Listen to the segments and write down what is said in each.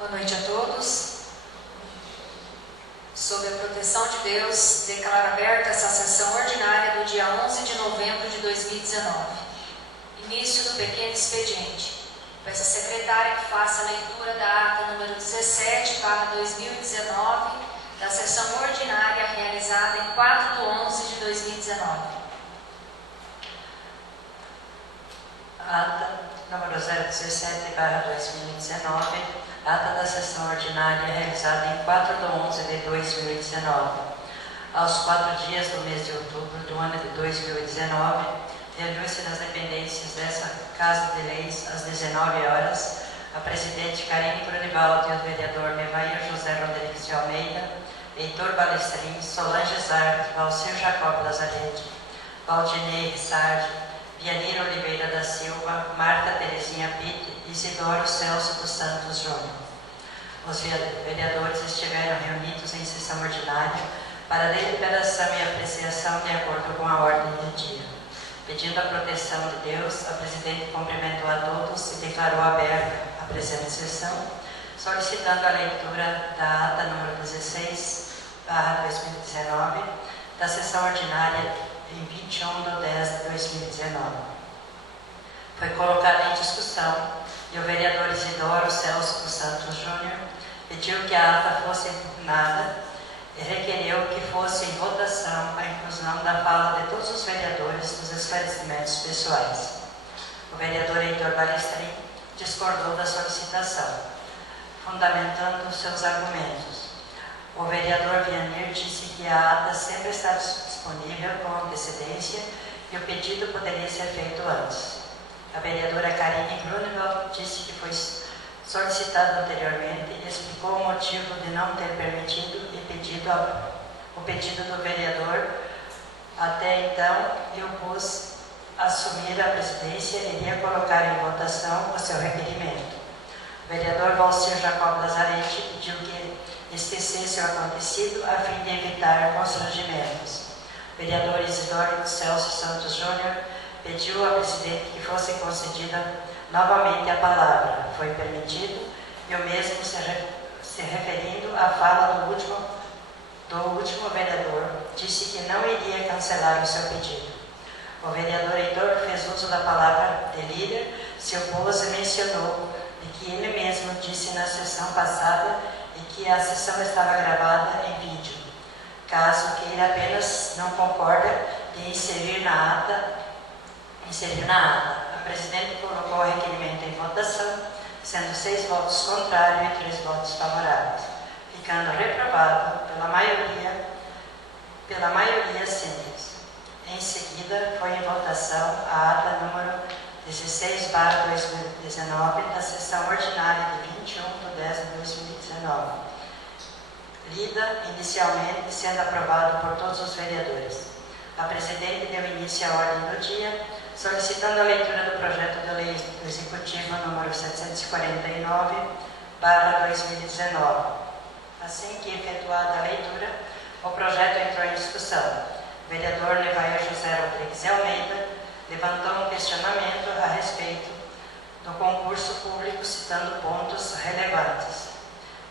Boa noite a todos. Sob a proteção de Deus, declaro aberta essa sessão ordinária do dia 11 de novembro de 2019. Início do pequeno expediente. Peço à secretária que faça a leitura da ata número 17/2019, da sessão ordinária realizada em 4 de 11 de 2019. Ata número 017/2019, ata da sessão ordinária realizada em 4 de 11 de 2019. Aos 4 dias do mês de outubro do ano de 2019, reuniu-se nas dependências dessa Casa de Leis, às 19 horas, a presidente Karine Grunivaldi e o vereador Nevair José Rodrigues de Almeida, Heitor Balestrin, Solange Zart, Valcir Jacob Lazarete, Valdinei Rissardi, Vianira Oliveira da Silva, Marta Terezinha Pitt e Isidoro Celso dos Santos Júnior. Os vereadores estiveram reunidos em sessão ordinária para deliberação e apreciação de acordo com a ordem do dia. Pedindo a proteção de Deus, a presidente cumprimentou a todos e declarou aberta a presente sessão, solicitando a leitura da ata número 16/2019, da sessão ordinária em 21 de 10 de 2019. Foi colocada em discussão e o vereador Isidoro Celso dos Santos Júnior pediu que a ata fosse impugnada e requereu que fosse em votação a inclusão da fala de todos os vereadores nos esclarecimentos pessoais. O vereador Heitor Balestrin discordou da solicitação, fundamentando seus argumentos. O vereador Vianir disse que a ata sempre está disponível com antecedência e o pedido poderia ser feito antes. A vereadora Karine Grunivaldi disse que foi solicitado anteriormente e explicou o motivo de não ter permitido o pedido do vereador. Até então, eu pus assumir a presidência e iria colocar em votação o seu requerimento. O vereador Valcir Jacob Lazarete pediu que esquecesse o acontecido a fim de evitar constrangimentos. O vereador Isidoro Celso Santos Júnior pediu à presidente que fosse concedida novamente a palavra. Foi permitido e o mesmo se referindo à fala do último vereador, disse que não iria cancelar o seu pedido. O vereador Heitor fez uso da palavra de líder, se opôs e mencionou de que ele mesmo disse na sessão passada e que a sessão estava gravada em vídeo. Caso queira apenas não concorda de inserir na ata, a presidente colocou o requerimento em votação, sendo 6 votos contrários e 3 votos favoráveis, ficando reprovado pela maioria simples. Em seguida, foi em votação a ata número 16/2019 da sessão ordinária de 21 de 10 de 2019, lida inicialmente sendo aprovado por todos os vereadores. A presidente deu início à ordem do dia, solicitando a leitura do projeto de lei do Executivo número 749/2019. Assim que efetuada a leitura, o projeto entrou em discussão. O vereador Nevair José Rodrigues de Almeida levantou um questionamento a respeito do concurso público, citando pontos relevantes,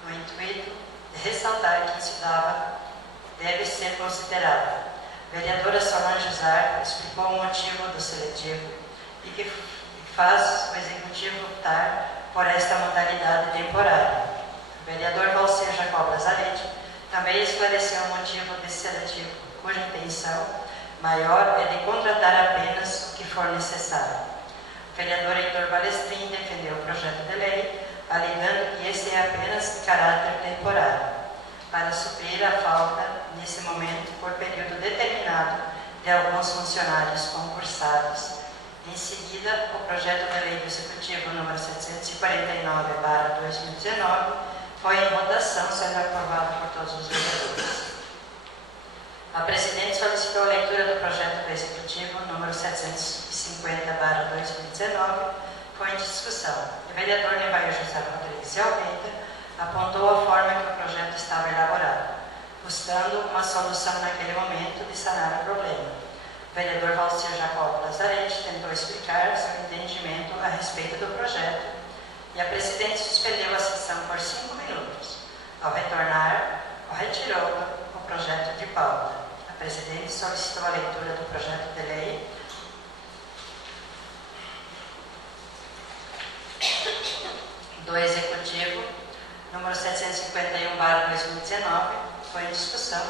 no intuito de ressaltar que isso deve ser considerado. A vereadora Solange Zart explicou o motivo do seletivo e que faz o Executivo optar por esta modalidade temporária. O vereador Valcir Jacob Lazarete também esclareceu o motivo desse seletivo, cuja intenção maior é de contratar apenas o que for necessário. O vereador Heitor Balestrin defendeu o projeto de lei, alegando que esse é apenas de caráter temporário, para suprir a falta, nesse momento, por período determinado, de alguns funcionários concursados. Em seguida, o projeto de lei do Executivo número 749/2019 foi em votação, sendo aprovado por todos os vereadores. A presidente solicitou a leitura do projeto do Executivo número 750/2019, foi em discussão. O vereador Nevair José Rodrigues de Almeida apontou a forma que o projeto estava elaborado, buscando uma solução naquele momento de sanar o problema. O vereador Valcir Jacob Lazarete tentou explicar seu entendimento a respeito do projeto e a presidente suspendeu a sessão por 5 presidente solicitou a leitura do projeto de lei do Executivo, número 751/2019, foi em discussão.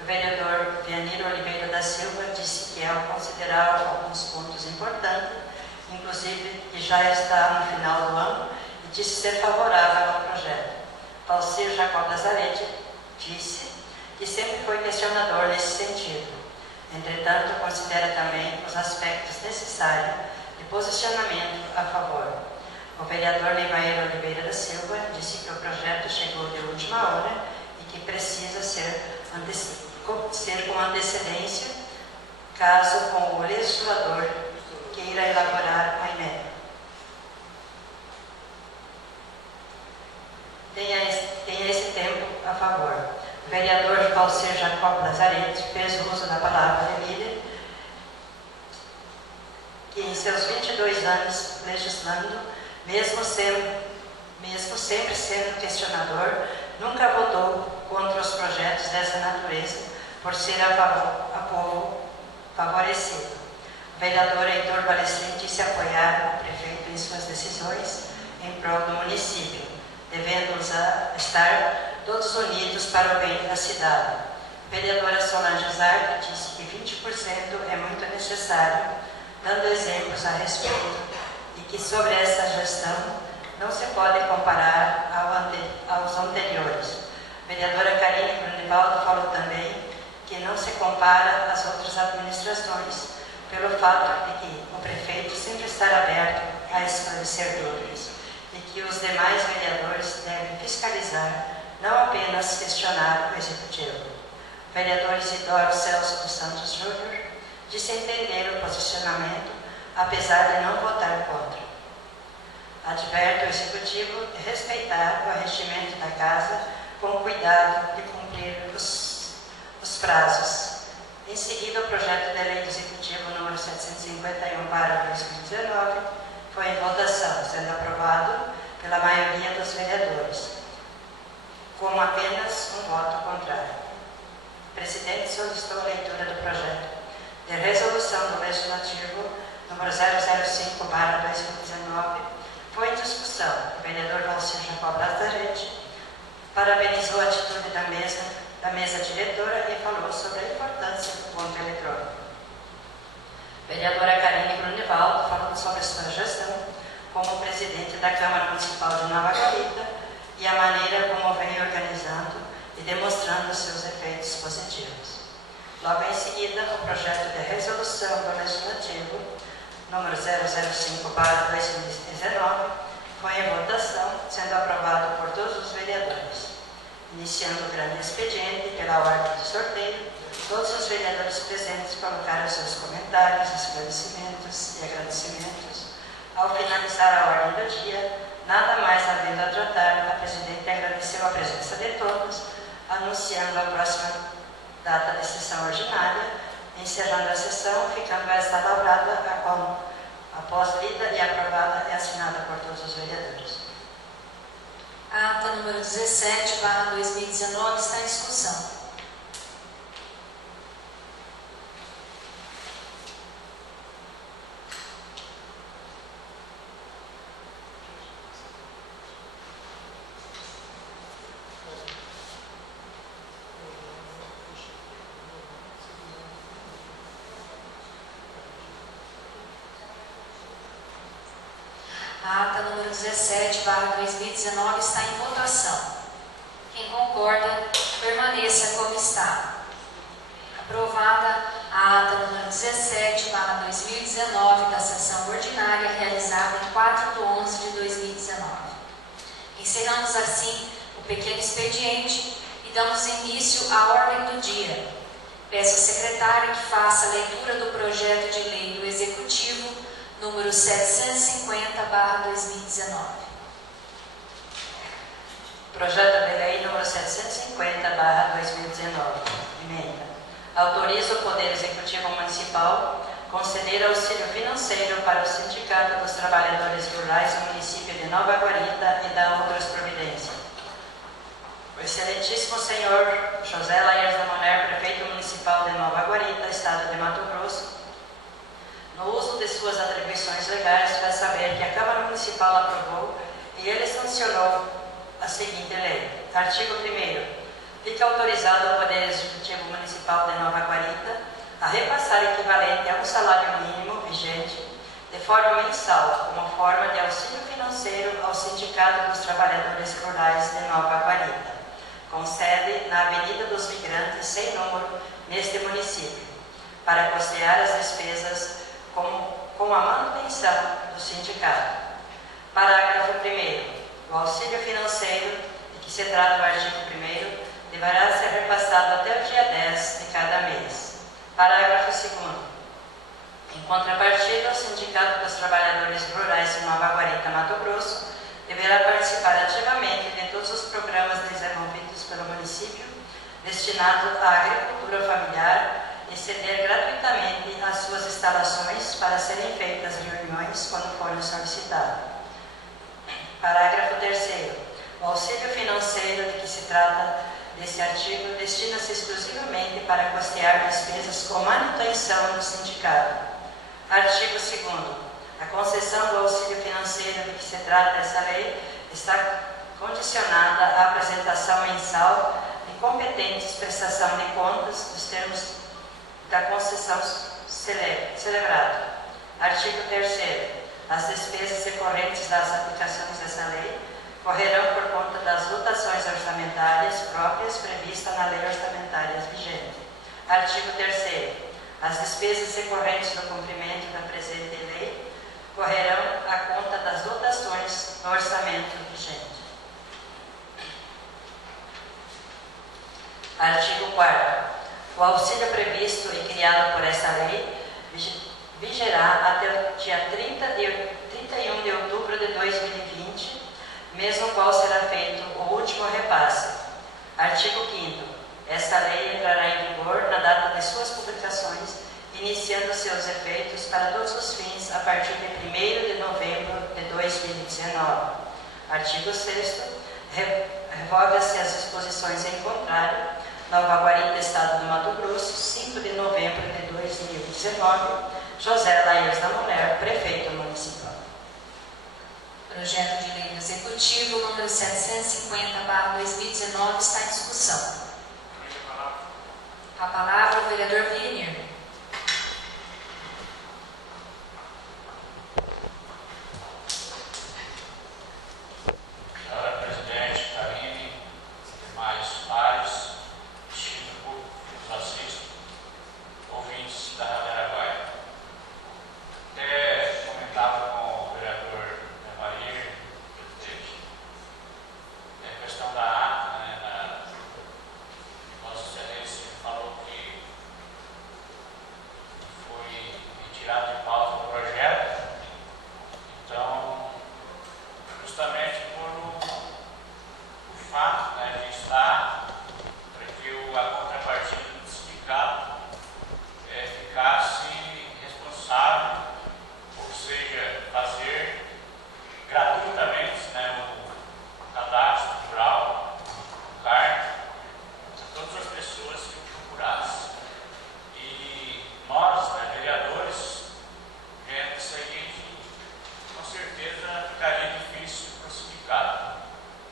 O vereador Vianir Oliveira da Silva disse que, ao considerar alguns pontos importantes, inclusive que já está no final do ano, e disse ser favorável ao projeto. Valcir Jacob Lazarete disse que sempre foi questionador nesse sentido. Entretanto, considera também os aspectos necessários de posicionamento a favor. O vereador Neivair Oliveira da Silva disse que o projeto chegou de última hora e que precisa ser com antecedência, caso o legislador queira elaborar a emenda. Tenha esse tempo a favor. O vereador Valcir Jacob Lazarete fez uso da palavra de líder, que em seus 22 anos legislando, mesmo sempre sendo questionador, nunca votou contra os projetos dessa natureza, por ser a povo favorecido. O vereador Heitor Balestrin disse apoiar o prefeito em suas decisões em prol do município, devendo estar todos unidos para o bem da cidade. A vereadora Solange Zardo disse que 20% é muito necessário, dando exemplos a respeito, e que sobre essa gestão não se pode comparar aos anteriores. A vereadora Karine Brunivaldo falou também que não se compara às outras administrações, pelo fato de que o prefeito sempre está aberto a esclarecer dúvidas e que os demais vereadores devem fiscalizar, não apenas questionar o executivo. O vereador Isidoro Celso dos Santos Júnior disse entender o posicionamento, apesar de não votar contra. Adverte o executivo de respeitar o regimento da casa com cuidado de cumprir os prazos. Em seguida, o projeto de lei do Executivo número 751/2019 foi em votação, sendo aprovado pela maioria dos vereadores, com apenas um voto contrário. O presidente solicitou a leitura do projeto de resolução do Legislativo número 005/2019, foi em discussão. O vereador Valcir Jacob Lazarete parabenizou a atitude da mesa diretora e falou sobre a importância do ponto eletrônico. A vereadora Karine Brunivaldo falou sobre sua gestão como presidente da Câmara Municipal de Nova Guarita e a maneira como vem organizando e demonstrando seus efeitos positivos. Logo em seguida, o projeto de resolução do Legislativo número 005/2019 foi em votação, sendo aprovado por todos os vereadores. Iniciando o grande expediente pela ordem de sorteio, todos os vereadores presentes colocaram seus comentários, esclarecimentos e agradecimentos. Ao finalizar a ordem do dia, nada mais havendo a tratar, a presidente agradeceu a presença de todos, anunciando a próxima data de sessão ordinária, encerrando a sessão, ficando esta lavrada, a qual, após lida e aprovada, é assinada por todos os vereadores. A ata número 17/2019 está em discussão. A ata número 17/2019 está em votação. Quem concorda, permaneça como está. Aprovada a ata número 17/2019 da sessão ordinária realizada em 4/11/2019. Encerramos assim o pequeno expediente e damos início à ordem do dia. Peço à secretária que faça a leitura do projeto de lei do Executivo número 750/2019. Projeto de lei número 750/2019. Emenda. Autoriza o Poder Executivo Municipal conceder auxílio financeiro para o Sindicato dos Trabalhadores Rurais do município de Nova Guarita e da outras providências. O excelentíssimo senhor José Laércio Moner, prefeito municipal de Nova suas atribuições legais, faz saber que a Câmara Municipal aprovou e ele sancionou a seguinte lei. Artigo 1º. Fica autorizado ao Poder Executivo Municipal de Nova Guarita a repassar equivalente a um salário mínimo vigente de forma mensal, como forma de auxílio financeiro ao Sindicato dos Trabalhadores Rurais de Nova Guarita, com sede na Avenida dos Migrantes, sem número, neste município, para custear as despesas com a manutenção do sindicato. Parágrafo 1º. O auxílio financeiro de que se trata o artigo 1º deverá ser repassado até o dia 10 de cada mês. Parágrafo 2º. Em contrapartida, o Sindicato dos Trabalhadores Rurais de Nova Guarita, Mato Grosso, deverá participar ativamente de todos os programas desenvolvidos pelo município destinados à agricultura familiar e ceder gratuitamente as suas instalações para serem feitas reuniões quando forem solicitadas. Parágrafo 3º. O auxílio financeiro de que se trata desse artigo destina-se exclusivamente para custear despesas com manutenção do sindicato. Artigo 2º. A concessão do auxílio financeiro de que se trata essa lei está condicionada à apresentação mensal de competentes prestação de contas dos termos da concessão celebrada. Artigo 3º. As despesas decorrentes das aplicações dessa lei correrão por conta das dotações orçamentárias próprias previstas na lei orçamentária vigente. Artigo 3º. As despesas decorrentes do cumprimento da presente lei correrão à conta das dotações no orçamento vigente. Artigo 4º. O auxílio previsto e criado por esta lei vigerá até o dia 31 de outubro de 2020, mês no qual será feito o último repasse. Artigo 5º. Esta lei entrará em vigor na data de suas publicações, iniciando seus efeitos para todos os fins a partir de 1º de novembro de 2019. Artigo 6º. Revoga-se as disposições em contrário. Nova Guarita, Estado do Mato Grosso, 5 de novembro de 2019. José Laís da Mulher, Prefeito Municipal. Projeto de Lei Executivo número 750/2019 está em discussão. A palavra ao vereador Wiener. Senhora Presidente, Karine, demais pares, distinto público que nos assiste, ouvintes da Rádio Araguaia. Até comentava com o vereador Maria, presidente, a questão da ata, né, Vossa Excelência falou que foi retirado de pauta do projeto. Então, justamente por o fato, né, de estar para que a contrapartida do sindicato ficasse responsável, ou seja, fazer gratuitamente, né, o cadastro rural, o CAR, todas as pessoas que o procurassem. E nós, né, vereadores, vendo isso aí, com certeza ficaria difícil para o sindicato.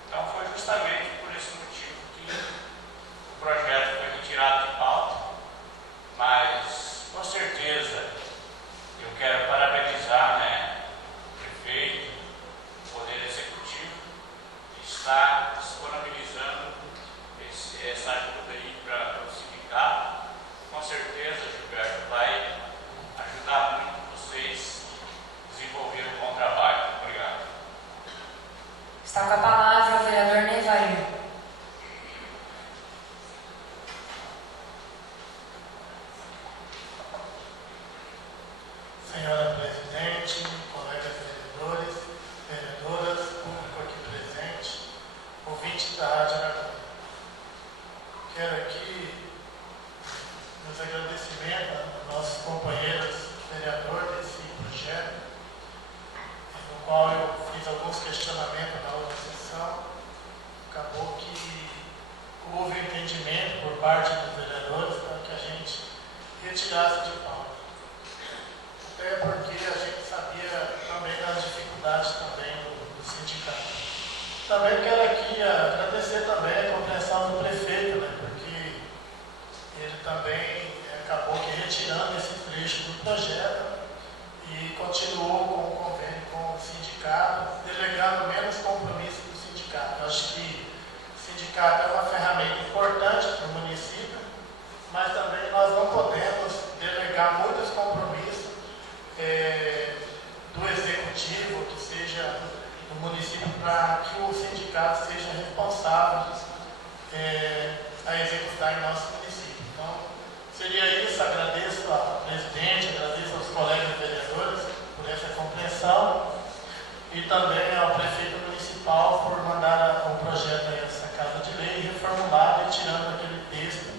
Então foi justamente por esse motivo que o projeto foi retirado de pauta, mas com certeza eu quero parabenizar, né, o prefeito, o Poder Executivo, que está disponibilizando essa ajuda aí para o sindicato. Com certeza, Gilberto, vai ajudar muito vocês a desenvolver um bom trabalho. Obrigado. Está com a palavra o vereador Nevair. Senhora Presidente, colegas vereadores, vereadoras, público aqui presente, ouvinte da Rádio Araguaia. Quero aqui meus agradecimentos aos nossos companheiros vereadores desse projeto, no qual eu fiz alguns questionamentos na outra sessão. Acabou que houve entendimento por parte dos vereadores para que a gente retirasse de pauta. Até porque a Também quero aqui agradecer também a compreensão do prefeito, né, porque ele também acabou que retirando esse trecho do projeto e continuou com o convênio com o sindicato, delegando menos compromisso do sindicato. Eu acho que o sindicato é uma ferramenta importante para o município, mas também nós não podemos delegar muitos compromissos do executivo, que seja do município, para que o sindicato seja responsável a executar em nosso município. Então, seria isso. Agradeço ao presidente, agradeço aos colegas vereadores por essa compreensão e também ao prefeito municipal por mandar o projeto a essa Casa de Lei reformulado, retirando aquele texto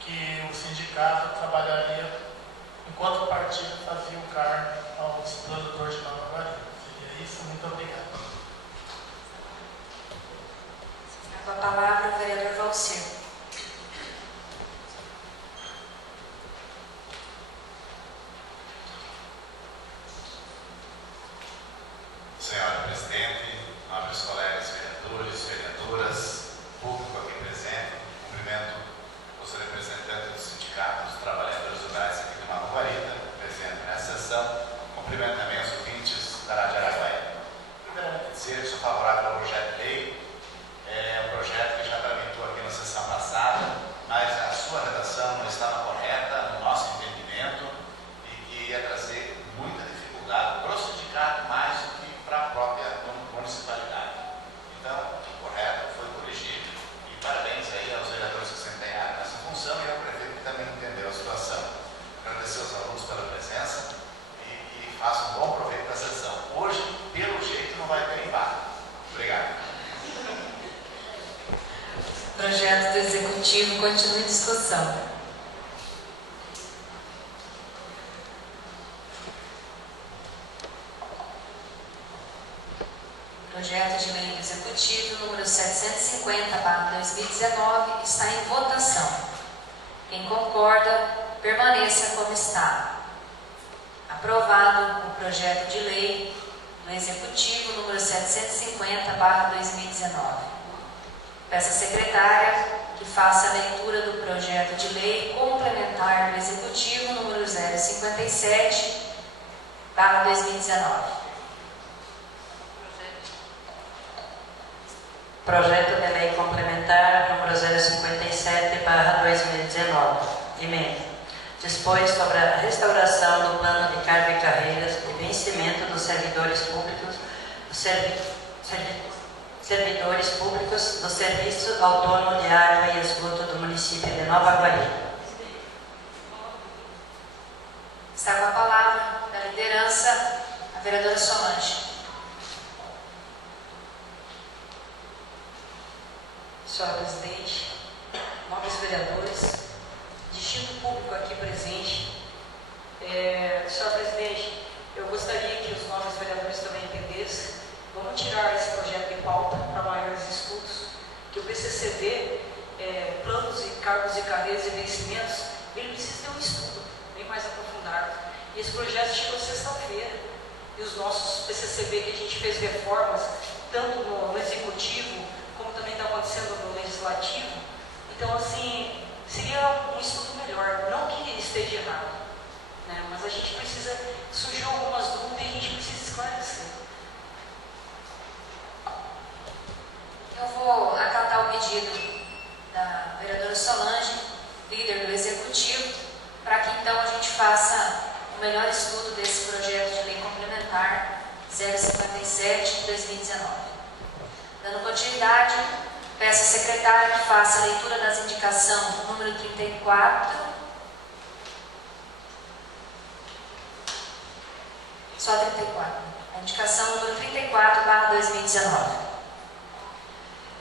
que o sindicato trabalharia enquanto o partido fazia o cargo aos produtores de Nova Guarita. Seria isso. Muito obrigado. Com a palavra o vereador Valcir. Senhora Presidente, nobres colegas vereadores, vereadoras, público aqui presente, cumprimento os representantes do Sindicato dos Trabalhadores Rurais aqui de Nova Guarita, presente nessa sessão, cumprimento também os ouvintes da Rádio Araguaia. Primeiramente, dizer que sou favorável ao projeto de lei, é um projeto que já tramitou aqui na sessão passada, mas a sua redação não estava correta, no nosso entendimento, e que ia trazer muita dificuldade para o sindicato, mais do que para a própria municipalidade. Então, o correto foi corrigido. E parabéns aí aos vereadores que se empenharam nessa função e ao prefeito que também entendeu a situação. Agradecer aos alunos pela presença e façam um bom proveito da sessão. Hoje, pelo jeito, não vai ter embate. Obrigado. O projeto do Executivo continua em discussão. Projeto de Lei do Executivo número 750/2019 está em votação. Quem concorda, permaneça como está. Aprovado o projeto de lei do Executivo número 750/2019. Peço à secretária que faça a leitura do projeto de lei complementar do Executivo número 057/2019. Projeto de Lei Complementar número 057/2019. Emenda. Dispõe sobre a restauração do plano de cargo e carreiras e vencimento dos servidores públicos, servidores públicos do Serviço Autônomo de Água e Esgoto do município de Nova Guarita. Está com a palavra da liderança a vereadora Solange. Senhora Presidente, nobres vereadores, distinto público aqui presente. Senhora Presidente, eu gostaria que os nobres vereadores também entendessem. Vamos tirar esse projeto de pauta para maiores estudos, que o PCCD, planos e cargos e carreiras e vencimentos, ele precisa ter um estudo bem mais aprofundado. E esse projeto chegou sexta-feira, e os nossos PCCB que a gente fez reformas, tanto no executivo, como também está acontecendo no legislativo. Então, assim, seria um estudo melhor, não que esteja errado, né? Mas a gente precisa, surgiu algumas dúvidas e a gente precisa esclarecer. Eu vou acatar o pedido da vereadora Solange, líder do Executivo, para que então a gente faça o melhor estudo desse projeto de lei complementar 057/2019. Dando continuidade, peço à secretária que faça a leitura das indicações número 34. Só 34. A indicação número 34/2019.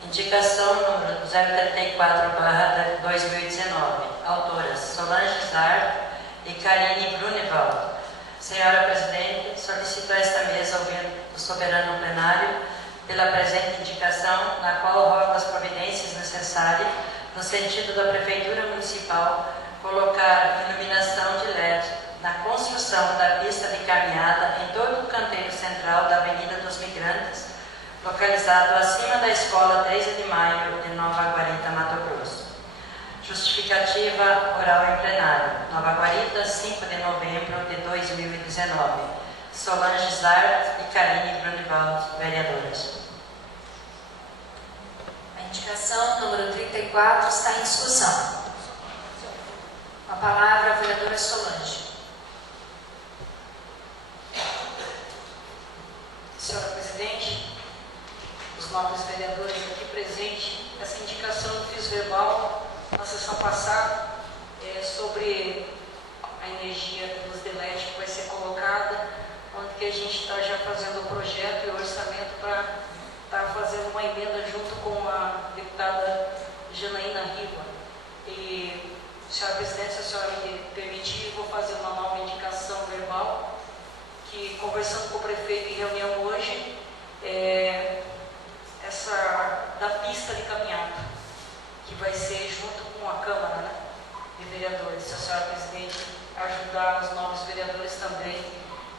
Indicação número 034/2019. Autoras Solange Zar e Karine Brunival. Senhora Presidente, solicito a esta mesa ouvir o soberano plenário pela presente indicação, na qual rogo as providências necessárias no sentido da Prefeitura Municipal colocar iluminação de LED na construção da pista de caminhada em todo o canteiro central da Avenida dos Migrantes, localizado acima da Escola 13 de Maio de Nova Guarita, Mato Grosso. Justificativa oral em plenário. Nova Guarita, 5 de novembro de 2019. Solange Zart e Karine Grunewald, vereadoras. A indicação número 34 está em discussão. Com a palavra a vereadora Solange. Senhora Presidente, os nobres vereadores aqui presentes, essa indicação eu fiz verbal na sessão passada sobre a energia de luz de LED que vai ser colocada, onde que a gente está já fazendo o projeto e o orçamento para estar fazendo uma emenda junto com a deputada Janaína Riva. E, senhora Presidente, se a senhora me permitir, vou fazer uma nova indicação verbal, que conversando com o prefeito em reunião hoje, essa da pista de caminhada, que vai ser junto com a Câmara, né, de Vereadores. Se a senhora Presidente ajudar os novos vereadores também.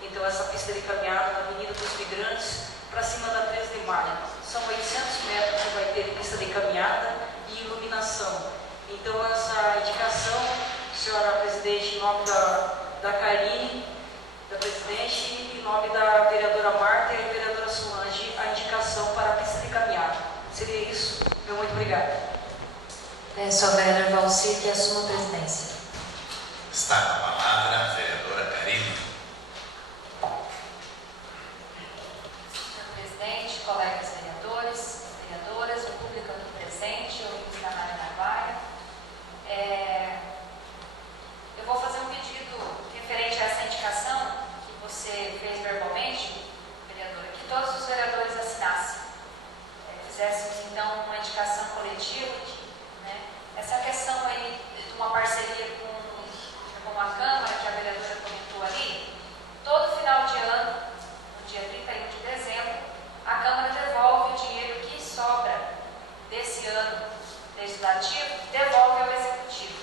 Então, essa pista de caminhada na Avenida dos Migrantes, para cima da 13 de maio. São 800 metros que vai ter pista de caminhada e iluminação. Então, essa indicação, senhora Presidente, em nome da Karine, da Presidente, e em nome da vereadora Marta e a vereadora Solange, a indicação para a pista de caminhada. Seria isso? Meu muito obrigada. Peço ao vereador Valcir que assuma a presidência. Está com a palavra a vereadora Karine. Senhor presidente, colegas vereadores, vereadoras, o público aqui presente, ouvintes da Rádio Navarra, eu vou fazer um pedido referente a essa indicação que você fez verbalmente, vereadora, que todos os vereadores assinassem. Fizéssemos então uma indicação coletiva, né? Essa questão aí de uma parceria com a Câmara, que a vereadora comentou ali, todo final de ano, no dia 31 de dezembro, a Câmara devolve o dinheiro que sobra desse ano legislativo, devolve ao Executivo.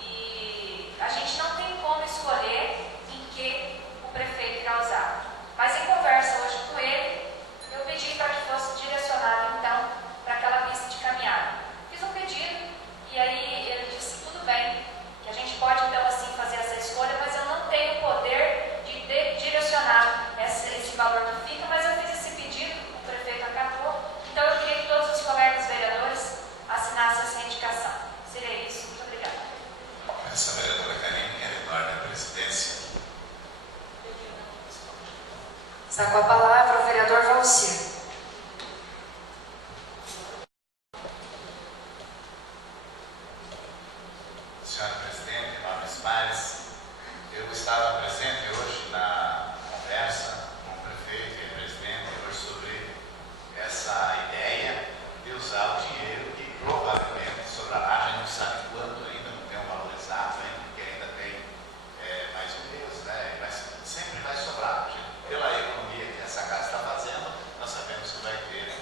E a gente não tem como escolher em que o prefeito irá usar. Mas em conversa hoje com ele, eu pedi para que fosse direcionado então para aquela pista de caminhada. Fiz um pedido e aí ele disse, tudo bem, que a gente pode então assim fazer essa escolha, mas eu não tenho poder de direcionar esse valor que fica, mas eu fiz esse pedido, o prefeito acatou, então eu queria que todos os colegas vereadores assinassem essa indicação. Seria isso. Muito obrigada. Essa vereadora Karine que retorna à presidência. Está com a palavra o vereador Valcir. Senhora Presidente, nobres pares, eu estava presente hoje na conversa com o prefeito e a presidente hoje sobre essa ideia de usar o dinheiro que provavelmente sobrará, a gente não sabe quanto ainda, não tem um valor exato ainda, porque ainda tem mais um mês, né? Mas sempre vai sobrar. Pela economia que essa casa está fazendo, nós sabemos que vai ter.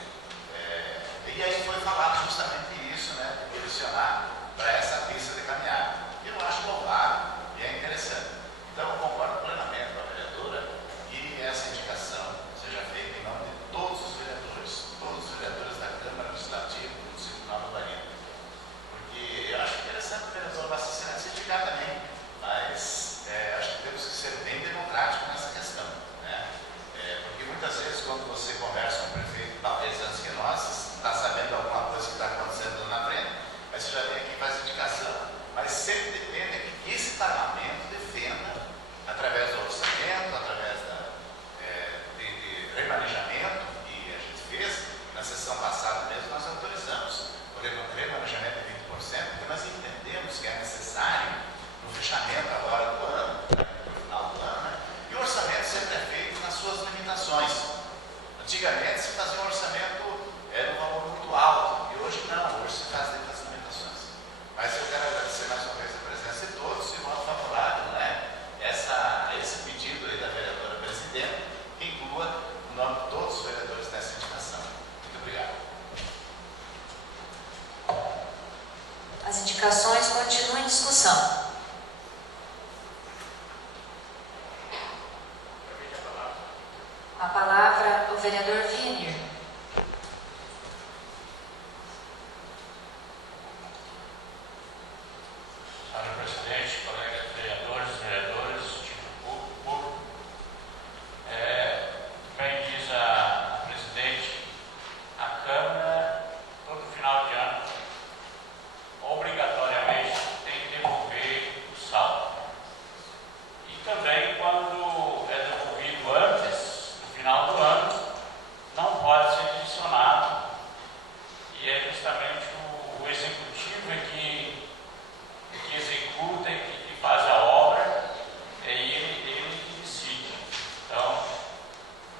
E aí foi falado justamente isso, né? De direcionar para essa pista de caminhada. Eu acho louvável e é interessante. Então, eu concordo plenamente com a vereadora que essa indicação seja feita em nome de todos os vereadores da Câmara Legislativa do município de Nova Guarita. Porque eu acho interessante o vereador Bacicinha se indicar também, mas acho que temos que ser bem democráticos nessa questão, né? Porque muitas vezes, quando você conversa com o prefeito, talvez antes que nós, está sabendo alguma coisa que está acontecendo lá na frente, mas você já vem aqui e faz indicação. Mas sempre depende que esse parlamento defenda, através do orçamento, através de remanejamento, que a gente fez, na sessão passada mesmo, nós autorizamos o remanejamento de 20%, porque nós entendemos que é necessário no fechamento agora do ano, no final do ano, né? E o orçamento sempre é feito nas suas limitações. Antigamente se fazia um orçamento num valor muito alto, e hoje não, hoje se faz dentro das limitações. Mas eu quero agradecer mais uma vez a presença de todos e voto favorável, né? Esse pedido aí da vereadora presidente, que inclua o nome de todos os vereadores dessa indicação. Muito obrigado. As indicações continuam em discussão. A palavra o vereador Wiener. justamente o executivo que executa e que faz a obra, é ele que decide. Então,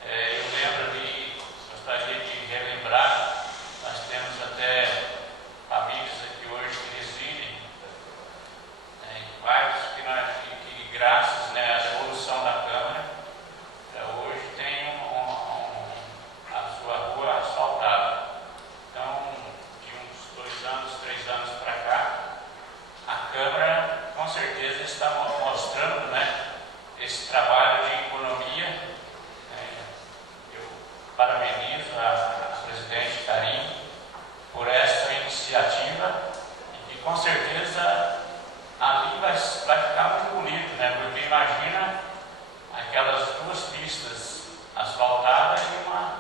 eu lembro ali, gostaria de relembrar, nós temos até famílias aqui hoje que residem em bairros que graças, né, à evolução da Câmara, hoje tem a sua rua asfaltada. Então, de uns 2 anos, 3 anos para cá, a Câmara com certeza está mostrando, né, esse trabalho de economia. Eu parabenizo a presidente Karim por essa iniciativa e que com certeza ali vai ficar muito bonito, né? Porque imagina aquelas 2 pistas asfaltadas e uma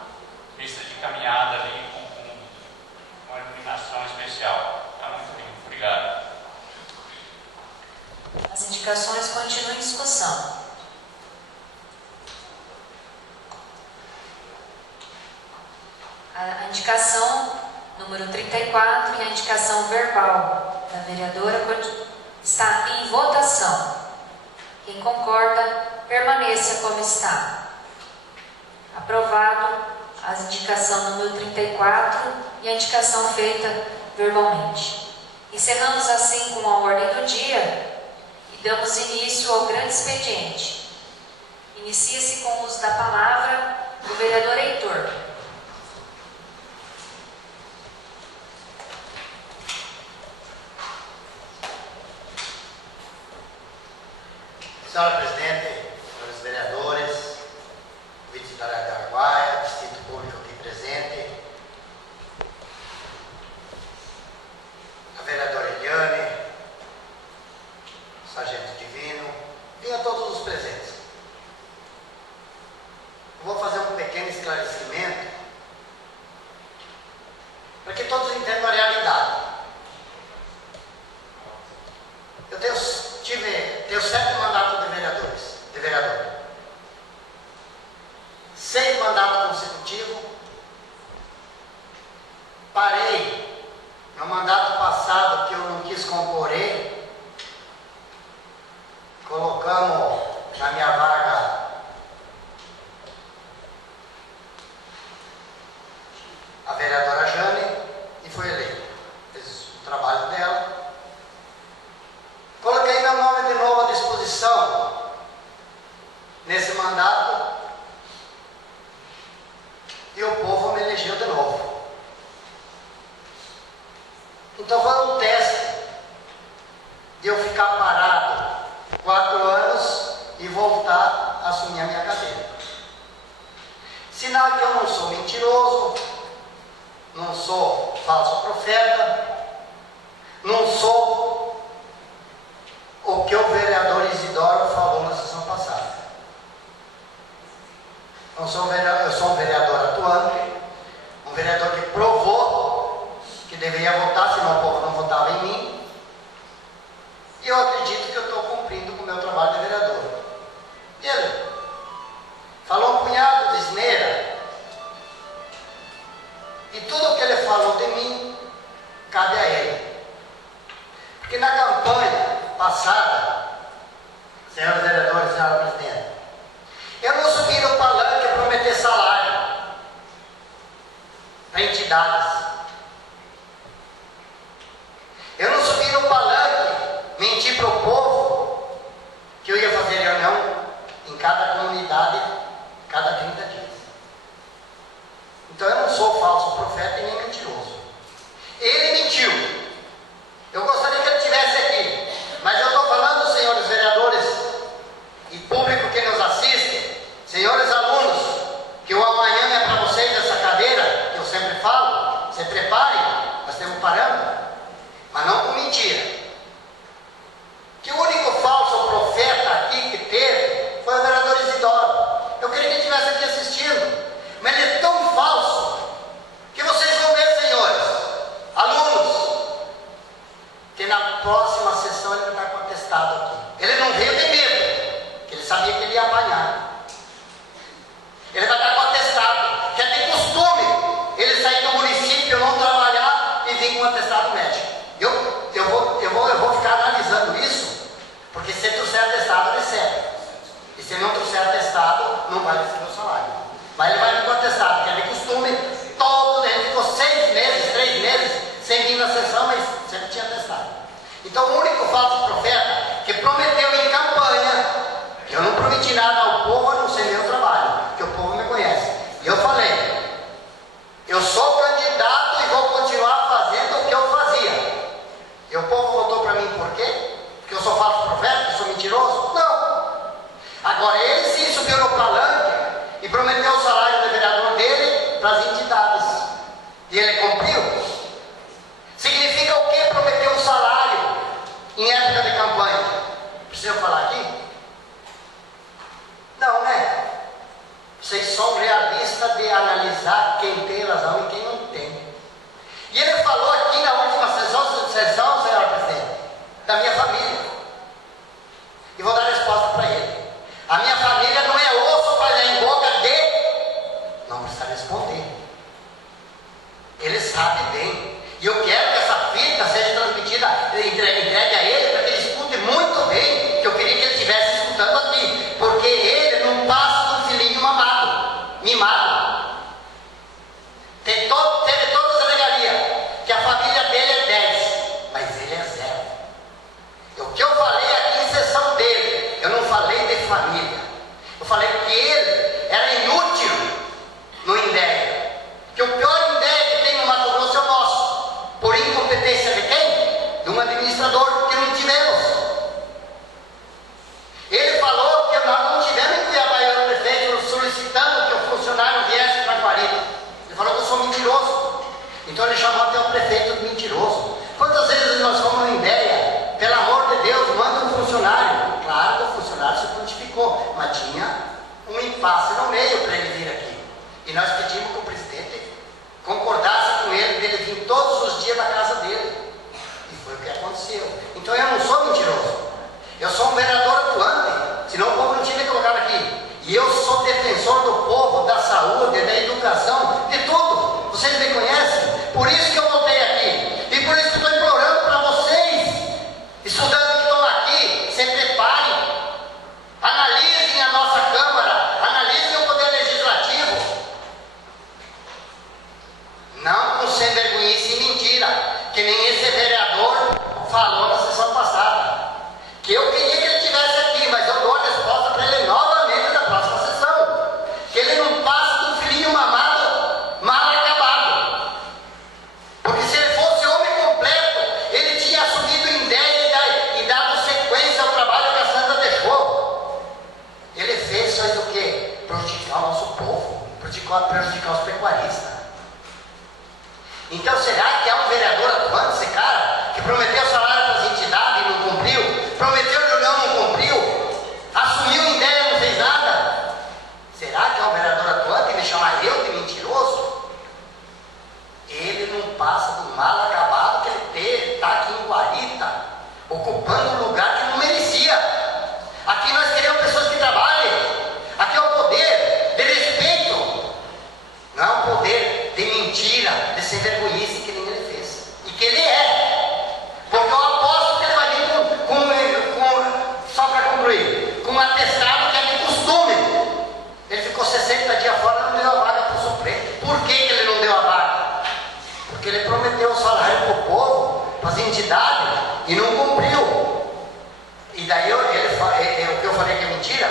pista de caminhada ali com uma iluminação especial. Está muito lindo. Obrigado. As indicações continuam em discussão. A indicação número 34 e a indicação verbal da vereadora está em votação. Quem concorda, permaneça como está. Aprovado a indicação número 34 e a indicação feita verbalmente. Encerramos assim com a ordem do dia e damos início ao grande expediente. Inicia-se com o uso da palavra do vereador Heitor. Senhora Presidente, senhores vereadores, vice-vereador da Araguaia, Distrito Público aqui presente, a vereadora Eliane, o sargento Divino e a todos os presentes. Eu vou fazer um pequeno esclarecimento para que todos entendam a realidade. Eu tenho 7 mandatos de vereador. 6 mandatos consecutivos. Parei no mandato passado que eu não quis concorrer. Colocamos na minha vaga a vereadora Jane e foi eleita. Fez o trabalho dela. Coloquei meu nome de novo à disposição nesse mandato e o povo me elegeu de novo. Então foi um teste de eu ficar parado 4 anos e voltar a assumir a minha cadeira. Sinal que eu não sou mentiroso, não sou falso profeta, não sou o que o vereador Isidoro falou na sessão passada. Eu sou um vereador atuante, um vereador que provou que deveria votar, senão o povo não votava em mim. E eu acredito que eu estou cumprindo com o meu trabalho de vereador. E ele falou um punhado de asneira, e tudo o que ele falou de mim cabe a ele. Porque na campanha passada, senhores vereadores, senhora presidente, eu não subi no palanque a prometer salário para entidades. Eu não subi no palanque mentir para o povo que eu ia fazer reunião em cada comunidade, cada 30 dias. Então eu não sou falso profeta e nem mentiroso. Ele mentiu. Eu gostaria que ele estivesse aqui, mas eu estou falando, senhores vereadores e público que nos assiste, senhores alunos, que o amanhã é para vocês essa cadeira, que eu sempre falo, se preparem, nós temos parâmetro, mas não com mentira. Que o único falso profeta aqui que teve foi o vereador Isidoro. Eu queria que ele estivesse aqui assistindo, mas ele é tão falso que vocês vão ver, senhores, alunos, que na próxima sessão ele vai estar contestado aqui. Ele não veio de medo, porque ele sabia que ele ia apanhar. Ele vai estar contestado, que é de costume ele sair do município, não trabalhar e vir com um atestado médico. Eu vou ficar analisando isso, porque se ele trouxer atestado, ele recebe. E se ele não trouxer atestado, não vai receber o salário. Mas ele vai vir com atestado, que é de costume, ele ficou 6 meses, 3 meses, sem vir na sessão, mas sempre tinha atestado. Então o único falso profeta que prometeu em campanha, eu não prometi nada ao povo, a não ser meu trabalho, que o povo me conhece. E eu falei, eu sou candidato e vou continuar fazendo o que eu fazia. E o povo votou para mim por quê? Porque eu sou falso profeta, que eu sou mentiroso? Não. Agora ele sim subiu no palanque e prometeu o salário do vereador dele para as entidades. E ele cumpriu? Significa o que prometer um salário em época de campanha? Precisa eu falar aqui? Não, né? Vocês são realistas de analisar quem tem razão e quem não tem. E ele falou aqui na última sessão, senhor presidente, da minha família. E vou dar a resposta para ele. A minha família não é osso para ir em boca de... Não precisa responder. Ele sabe bem. E eu quero que essa fita seja transmitida, entregue a ele, para que ele escute muito bem, que eu queria que ele estivesse escutando aqui. Porque ele não passa do filhinho mimado. Teve todas as regalias, que a família dele é 10, mas ele é 0. O que eu falei aqui em sessão dele, eu não falei de família. Eu falei que ele era inútil no INDEA. Que o pior INDEA que tem no Mato Grosso é o nosso. Por incompetência de quem? De um administrador que não tivemos. Ele falou que nós não tivemos em Cuiabá e o prefeito solicitando que o funcionário viesse para Guarita. Ele falou que eu sou mentiroso. Então ele chamou até o prefeito de mentiroso. Quantas vezes nós fomos no INDEA? Pelo amor de Deus, manda um funcionário. Claro que o funcionário se prontificou, mas tinha um impasse no meio para ele vir aqui. E nós pedimos que o presidente concordasse com ele, dele vir todos os dias da casa dele. E foi o que aconteceu. Então eu não sou mentiroso. Eu sou um vereador atuante, senão o povo não tinha me colocado aqui. E eu sou defensor do povo, da saúde, da educação, de tudo. Vocês me conhecem? Por isso que eu voltei aqui. E por isso que eu estou implorando para vocês, estudantes que estão aqui, se preparem. Analisem a nossa Câmara, analisem o Poder Legislativo. Não com sem vergonhice e mentira, que nem esse vereador falou na sessão passada. Que eu queria que ele estivesse aqui, mas eu dou a resposta para ele novamente na próxima sessão. Que ele não passa do filhinho mamado, mal acabado. Porque se ele fosse homem completo, ele tinha assumido em ideia e dado sequência ao trabalho que a Santa deixou. Ele fez só do quê? Prejudicar o nosso povo, prejudicar os pecuaristas. Então será que é um vereador atuante esse cara, que prometeu salário para as entidades e não cumpriu? Prometeu reunião e não cumpriu? Assumiu ideia e não fez nada? Será que é um vereador atuante e me chamar eu de mentiroso? Ele não passa do mal acabado que ele está aqui em Guarita, ocupando um lugar que não merecia. Aqui nós queremos pessoas que trabalhem. Aqui é o poder de respeito, não é um poder de mentira, de sem vergonhice que nem ele fez. E que ele é. Porque eu aposto que ele vai vir só para concluir, com um atestado que é de costume. Ele ficou 60 dias fora e não deu a vaga para o Supremo. Por que ele não deu a vaga? Porque ele prometeu um salário para o povo, para as entidades, e não cumpriu. E daí o que eu falei que é mentira,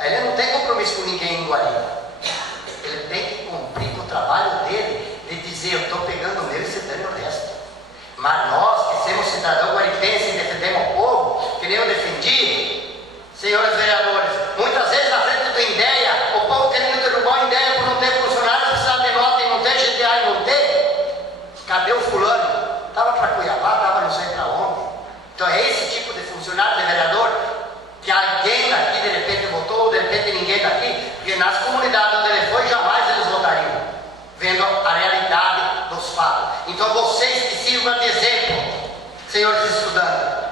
ele não tem compromisso com ninguém em Guarita. Ele tem que cumprir com o trabalho dele, de dizer, eu estou pegando o meu e você dando o resto. Mas nós, que somos cidadãos guaripenses e defendemos o povo, que nem eu defendi, senhores vereadores, muitas vezes na frente do INDEA, o povo querendo derrubar o INDEA por não ter funcionários, precisar de nota e não ter GTA e não ter. Cadê o fulano? Estava para Cuiabá, estava não sei para onde. Então é esse tipo de funcionário, de vereador, que alguém daqui de repente votou, de repente ninguém daqui, porque nas comunidades onde ele foi, jamais eles votariam, vendo a realidade dos fatos. Então vocês que sirvam de exemplo, senhores estudantes,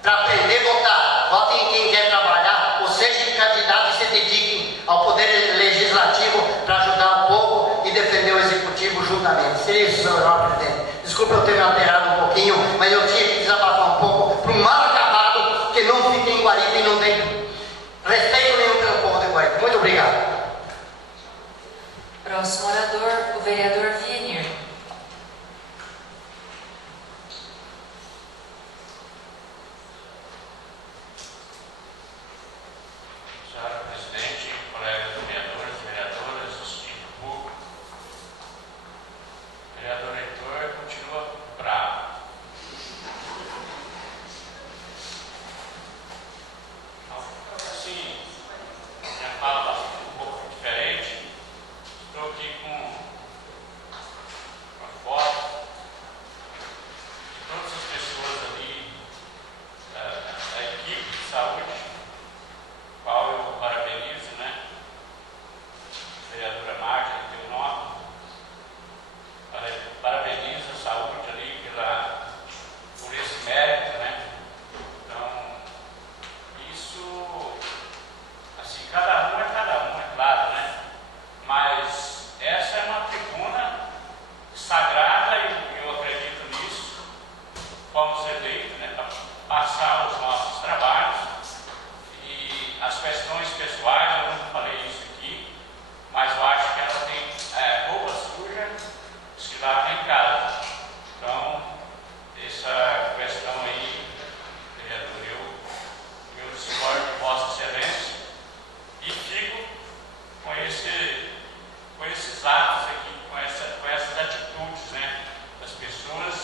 para aprender a votar, votem em quem quer trabalhar, ou sejam candidatos e se dediquem ao poder legislativo para ajudar o povo e defender o executivo juntamente. Seria isso, senhor presidente. Desculpa eu ter me alterado um pouquinho, mas eu tinha que desabafar um pouco para um mal acabado que não fica em Guariba e não tem respeito nenhum pelo povo de Guariba. Muito obrigado. Próximo orador, o vereador Vienir. Senhora presidente, colegas vereadores, vereadoras, distinto público, vereador Heitor continua bravo. Então, assim, minha fala um pouco diferente. Estou aqui com uma foto de todas as pessoas ali da equipe de saúde, qual eu parabenizo, né? Vereadora Marta, que tem o nome. Parabenizo a saúde ali por esse mérito, né? Então, isso, assim, cada um, é claro, né? Mas essa é uma tribuna sagrada e eu acredito nisso. Fomos eleitos, né, para passar os nossos trabalhos e as questões pessoais, eu não falei isso aqui, mas eu acho que ela tem roupa suja, se lava em casa. Então, essa questão aí, vereador, eu discordo de Vossa Excelência e fico com esses atos aqui, com essas atitudes, né, das pessoas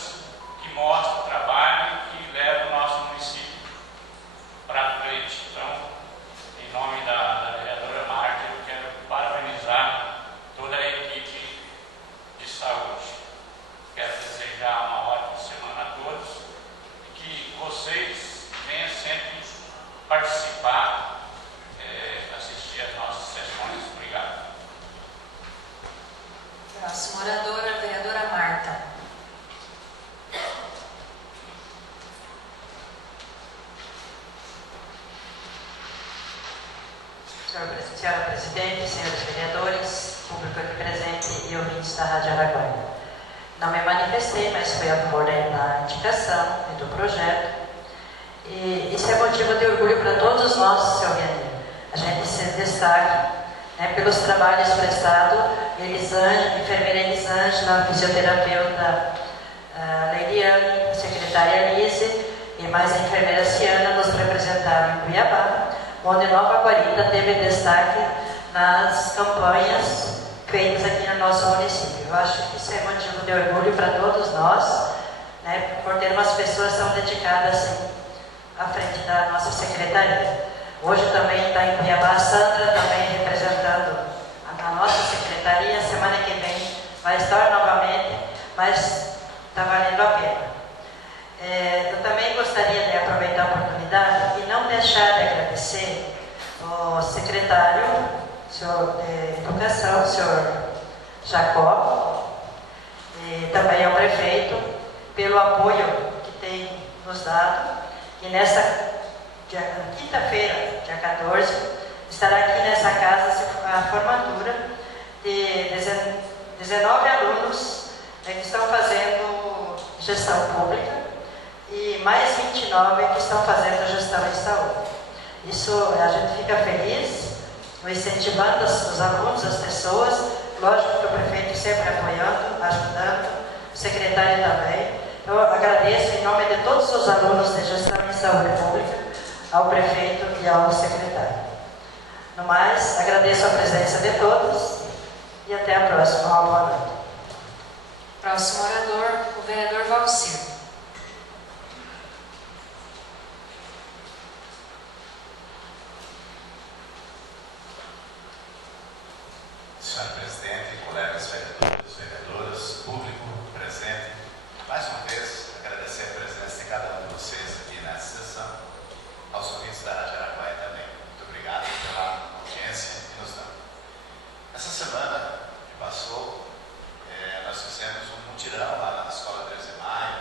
que mostram o trabalho e que levam o nosso município para frente. Então, em nome da vereadora Marta, eu quero parabenizar toda a equipe de saúde. Quero desejar uma ótima semana a todos e que vocês venham sempre participar, assistir às nossas sessões. Obrigado. Próximo orador, a vereadora Marta. Senhora presidente, senhores vereadores, público aqui presente e ouvintes da Rádio Araguaia. Não me manifestei, mas fui a favor da indicação e do projeto. E isso é motivo de orgulho para todos nós, seu Vienir. A gente se destaca, né, pelos trabalhos prestados, enfermeira Elisângela, fisioterapeuta Leiliane, secretária Lise e mais a enfermeira Ciana nos representaram em Cuiabá, onde Nova Guarita teve destaque nas campanhas feitas aqui no nosso município. Eu acho que isso é motivo de orgulho para todos nós, né, por ter umas pessoas tão dedicadas assim, à frente da nossa secretaria. Hoje também está em Cuiabá a Sandra, também representando a nossa secretaria. Semana que vem vai estar novamente, mas está valendo a pena. Eu também gostaria de aproveitar a oportunidade e não deixar de agradecer o secretário, senhor de Educação, senhor Jacó, e também ao prefeito, pelo apoio que tem nos dado. E nessa quinta-feira, dia 14, estará aqui nessa casa a formatura de 19 alunos que estão fazendo gestão pública e mais 29 que estão fazendo gestão em saúde. Isso a gente fica feliz, incentivando os alunos, as pessoas, lógico que o prefeito sempre apoiando, ajudando, o secretário também. Eu agradeço em nome de todos os alunos de gestão em saúde pública, ao prefeito e ao secretário. No mais, agradeço a presença de todos e até a próxima. Uma boa noite. Próximo orador, o vereador Valcir. Senhora presidente, colegas vereadores, vereadoras, público presente, mais uma vez agradecer a presença de cada um de vocês aqui nessa sessão, aos ouvintes da Rádio Araguaia também. Muito obrigado pela audiência que nos dão. Essa semana que passou, nós fizemos um mutirão lá na Escola 13 de Maio,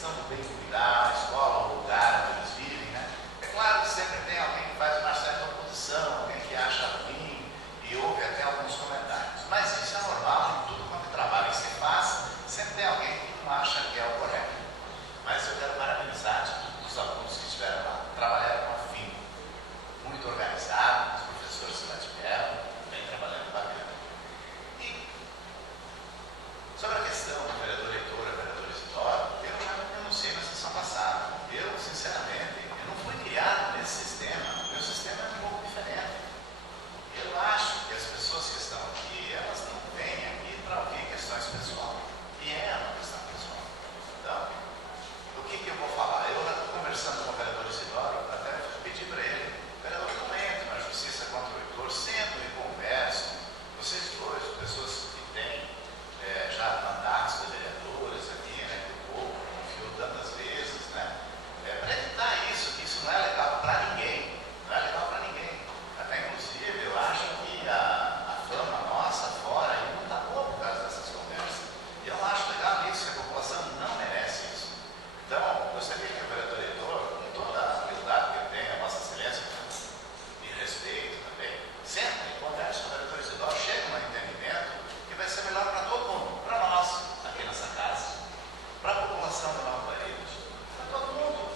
questão do bem cuidar, a escola, o lugar onde eles vivem, né? É claro que sempre tem alguém que faz uma certa oposição, alguém que acha ruim e ouve até alguns comentários. Mas isso é normal em tudo quanto é trabalho que se faz, sempre tem alguém que não acha que é o correto. Mas eu quero parabenizar de todos os alunos que estiveram lá, trabalharam com afinco, muito organizado, os professores se mantiveram, vem trabalhando bacana. E sobre a questão do vereador Heitor, vereador Isidoro, eu já denunciei na sessão passada. Eu, sinceramente, eu não fui criado nesse sistema. O meu sistema é um pouco diferente. Eu acho que as pessoas que estão aqui, elas não vêm aqui para ouvir questões pessoais. E é uma questão pessoal. Então, o que eu vou falar? Eu estou conversando com o vereador Isidoro, até pedi para ele, vereador, não entre na justiça contra o Heitor, sentam e conversam. Vocês dois, pessoas que têm já mandatos de vereadores aqui, né, que o povo confiou tantas vezes, né, para evitar isso, que isso não é legal para ninguém, não é legal para ninguém. Até inclusive, eu acho que a fama nossa fora aí não está boa por causa dessas conversas. E eu acho legal isso, que a população não merece isso. Então, gostaria que o vereador Heitor, com toda a humildade que ele tem, a Vossa Excelência, e respeito também, senta e conversa com o vereador Isidoro, chega a um entendimento que vai ser melhor para todo mundo, para nós, aqui nessa casa, para a população da Nova Parede, para todo mundo.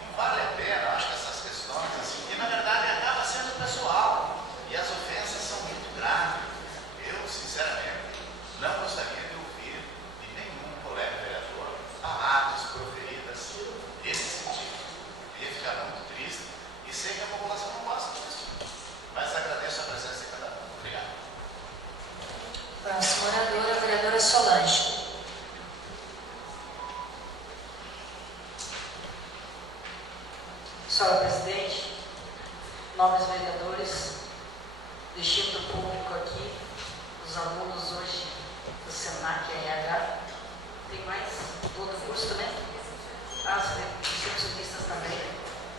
Não vale a pena, eu acho que essas questões, assim, que na verdade acaba sendo pessoal, e as ofensas são muito graves. Eu, sinceramente, não gostaria de ouvir de nenhum colega vereador palavras proferidas nesse sentido. Eu ia ficar muito triste e sei que a população não gosta disso. Mas agradeço a presença de cada um. Obrigado. Próxima oradora, a vereadora Solange. Senhora Presidente, nobres vereadores, distinto público aqui, os alunos hoje do SENAC e RH, tem mais todo o curso também? As recepcionistas também.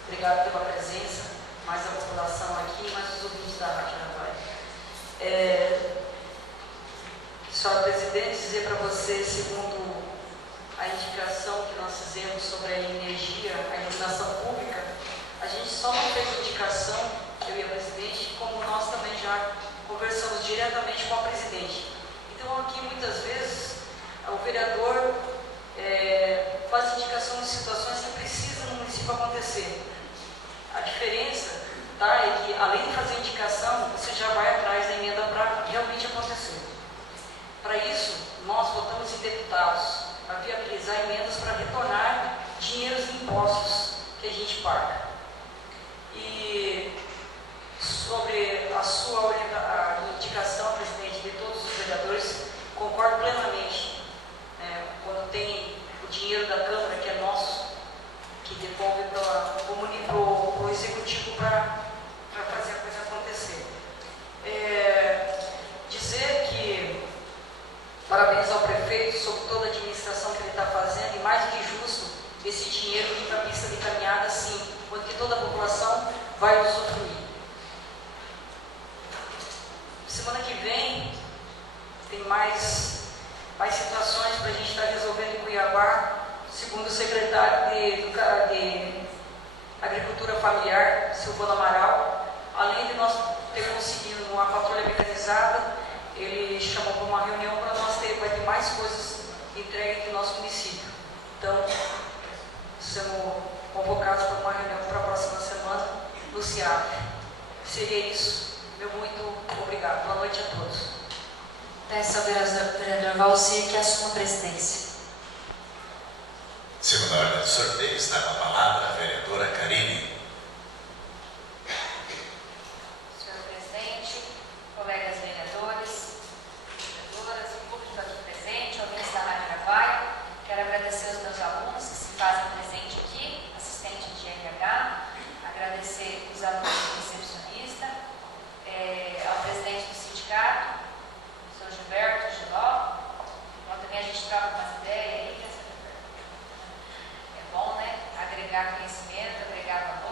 Obrigado pela presença, mais a população aqui, mais os ouvintes da Rádio Araguaia. Senhora Presidente, dizer para você, segundo a indicação que nós fizemos sobre a energia, a iluminação pública, a gente só não fez indicação, eu e a Presidente, como nós também já conversamos diretamente com a Presidente. Então, aqui, muitas vezes, o vereador faz indicação de situações que precisam no município acontecer. A diferença é que, além de fazer indicação, você já vai atrás da emenda para realmente acontecer. Para isso, nós votamos em deputados a viabilizar emendas para retornar dinheiros de impostos que a gente paga. E sobre a sua indicação, presidente, de todos os vereadores, concordo plenamente. Quando tem o dinheiro da Câmara, que é nosso, que devolve para o Executivo para fazer a coisa acontecer. Dizer que parabéns ao prefeito sobre toda a administração que ele está fazendo, e mais do que justo esse dinheiro ir para a pista de caminhada, sim, porque toda a população vai usufruir. Semana que vem tem mais situações para a gente estar resolvendo em Cuiabá, segundo o secretário de Agricultura Familiar, Silvano Amaral. Além de nós ter conseguido uma patrulha mecanizada, ele chamou para uma reunião para nós vai ter mais coisas entregues no nosso município. Então, sendo convocados para uma reunião para a próxima semana no CIAF. Seria isso. Meu muito obrigado. Boa noite a todos. Peço ao vereador Valcir que assuma a presidência. Segunda ordem de sorteio, está com a palavra a vereadora Karine. Senhor presidente, colegas vereadores, vereadoras, público aqui presente, ouvintes da Rádio Araguaia, quero agradecer aos meus alunos que se fazem presente aqui, assistente de RH, agradecer os alunos do recepcionista, ao presidente do sindicato, o senhor Gilberto Giló. Então, também a gente troca umas ideias aí, é bom, né? Agregar conhecimento, agregar valor.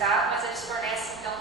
Estado, mas eles fornecem, então,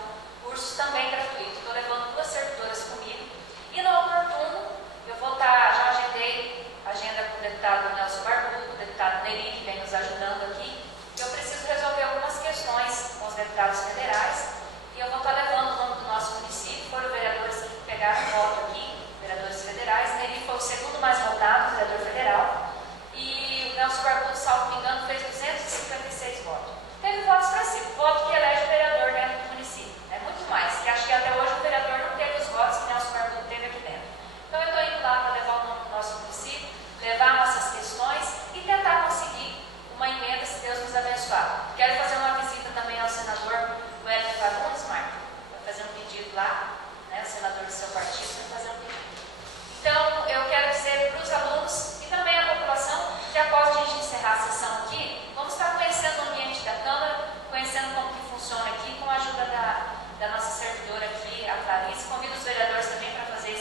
cursos também gratuitos. Estou levando 2 servidoras comigo. E no oportuno, eu vou estar, já agendei agenda com o deputado Nelson Barbudo, o deputado Neri, que vem nos ajudando aqui. Eu preciso resolver algumas questões com os deputados federais. E eu vou estar levando o nome do nosso município. Foram vereadores que pegaram voto aqui, vereadores federais. Neri foi o segundo mais votado, vereador federal. E o Nelson Barbudo, salvo me engano, fez 256 votos. Teve votos expressivos, voto que elege o vereador dentro do município. É muito mais, que acho que até hoje o vereador não teve os votos que Nelson Barbudo teve aqui dentro. Então eu estou indo lá para levar o nome do nosso município, levar nossas questões e tentar conseguir uma emenda, se Deus nos abençoar. Quero fazer uma visita também ao senador Wellington Fagundes, Marco, vai fazer um pedido lá, né, o senador do seu partido vai fazer um pedido. Então eu quero dizer para os alunos e também à população que após a gente encerrar a sessão aqui, vamos estar conhecendo o ambiente da Câmara, conhecendo como que funciona aqui, com a ajuda da nossa servidora aqui, a Clarice. Convido os vereadores também para fazer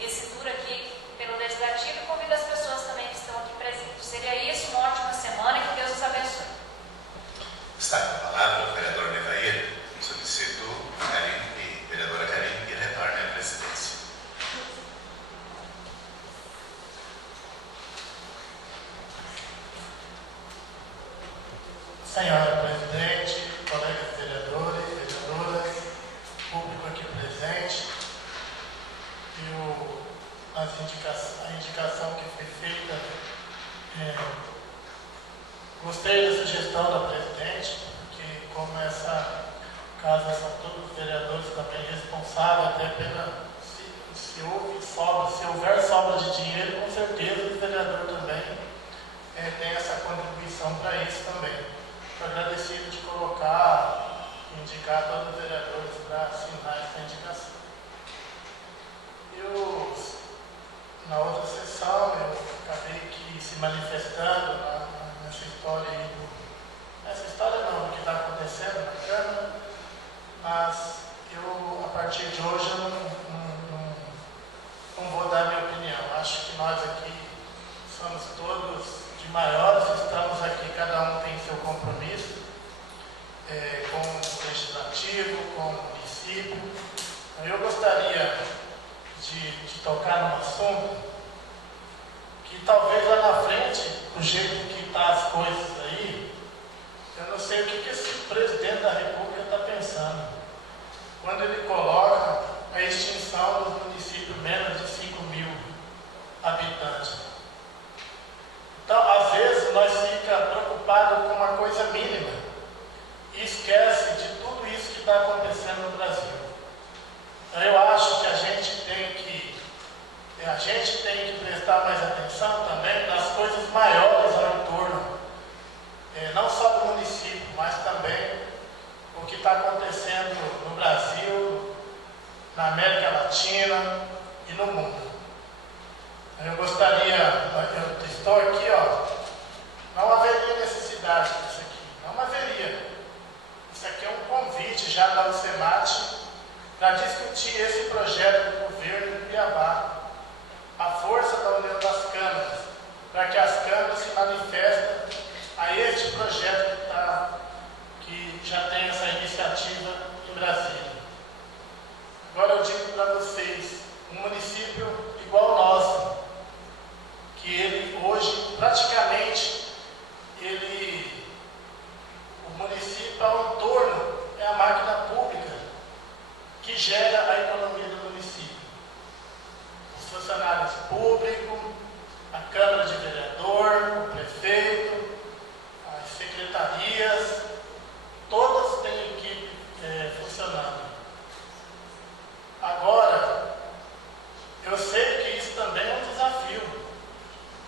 esse tour aqui pelo Legislativo e convido as pessoas também que estão aqui presentes. Seria isso, uma ótima semana e que Deus nos abençoe. Está com a palavra o vereador Nevair. Solicito vereadora Karine que retorne à presidência. Senhora presidente, colegas vereadores, vereadoras, público aqui presente, a indicação que foi feita, gostei da sugestão da presidente, porque como essa casa são todos vereadores também responsáveis, até pela, se houver sobra de dinheiro, com certeza o vereador também tem essa contribuição para isso também. Estou agradecido de indicar todos os vereadores para assinar essa indicação. Na outra sessão, eu acabei que se manifestando nessa história aí nessa história não, do que está acontecendo na Câmara, mas eu, a partir de hoje, eu não vou dar minha opinião. Acho que nós aqui somos todos de maiores, estamos aqui, cada um tem seu compromisso com o legislativo, com o município. Eu gostaria de tocar num assunto que talvez lá na frente, do jeito que estão as coisas aí, eu não sei o que esse presidente da República está pensando. Quando ele coloca a extinção dos municípios menos de 5.000 habitantes. Então, às vezes, nós ficamos preocupados com uma coisa mínima e esquece de tudo isso que está acontecendo no Brasil. Então, eu acho que a gente tem que prestar mais atenção também nas coisas maiores ao entorno, não só do município, mas também o que está acontecendo no Brasil, na América Latina e no mundo. Eu estou aqui, não haveria necessidade disso aqui, não haveria. Isso aqui é um convite já da UCEMAT para discutir esse projeto do governo de Cuiabá, a força da União das Câmaras, para que as câmaras se manifestem a este projeto que já tem essa iniciativa em Brasília. Agora eu digo para vocês, um município igual ao nosso, que ele hoje praticamente, o município ao entorno é a máquina pública que gera a economia do município. Os funcionários públicos, a Câmara de Vereador, o prefeito, as secretarias, todas têm equipe funcionando. Agora, eu sei que isso também é um desafio,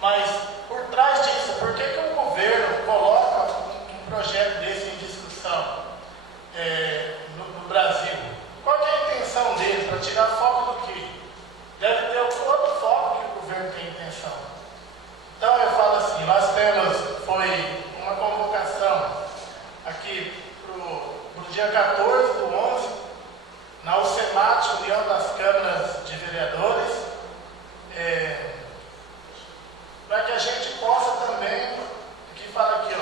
mas por trás disso, por que o governo coloca um projeto desse em discussão no Brasil? Qual que é a intenção dele? Para tirar foco do quê? Deve ter outro foco que o governo tem intenção. Então eu falo assim, foi uma convocação aqui para o dia 14 do 11, na UCEMAT, União das Câmaras de Vereadores, para que a gente possa também, aqui fala aqui,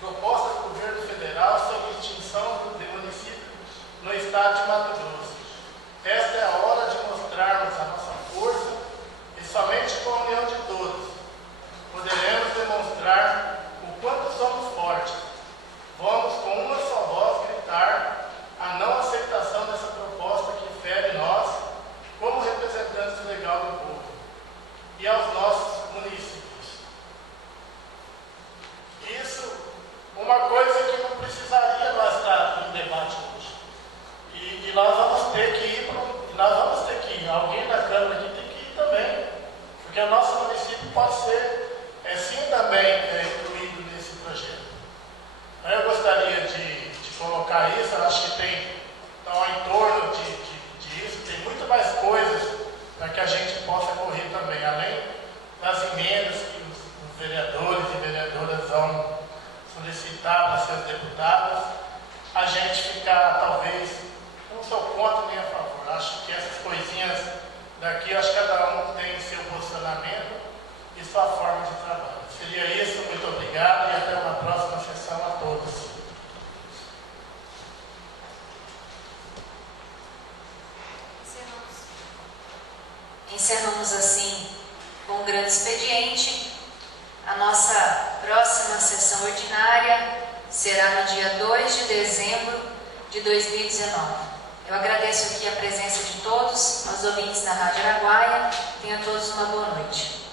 proposta do governo federal sobre extinção forte. Vamos, com uma só voz, gritar a não aceitação dessa proposta que fere nós, como representantes do legal do povo, e aos nossos municípios. Isso, uma coisa que não precisaria nós estar em debate hoje. E nós vamos ter que ir, alguém da Câmara aqui tem que ir também, porque o nosso município pode ser, sim, também incluído nesse projeto. Eu gostaria de colocar isso, eu acho que tem, então, em torno disso, tem muito mais coisas para que a gente possa correr também, além das emendas que os vereadores e vereadoras vão solicitar para seus deputados, a gente ficar, talvez, não sou contra nem a favor, acho que essas coisinhas daqui, acho que cada um tem seu posicionamento e sua forma de trabalho. Seria isso, muito obrigado e até uma próxima sessão a todos. Encerramos assim com um grande expediente. A nossa próxima sessão ordinária será no dia 2 de dezembro de 2019. Eu agradeço aqui a presença de todos, os ouvintes da Rádio Araguaia. Tenham todos uma boa noite.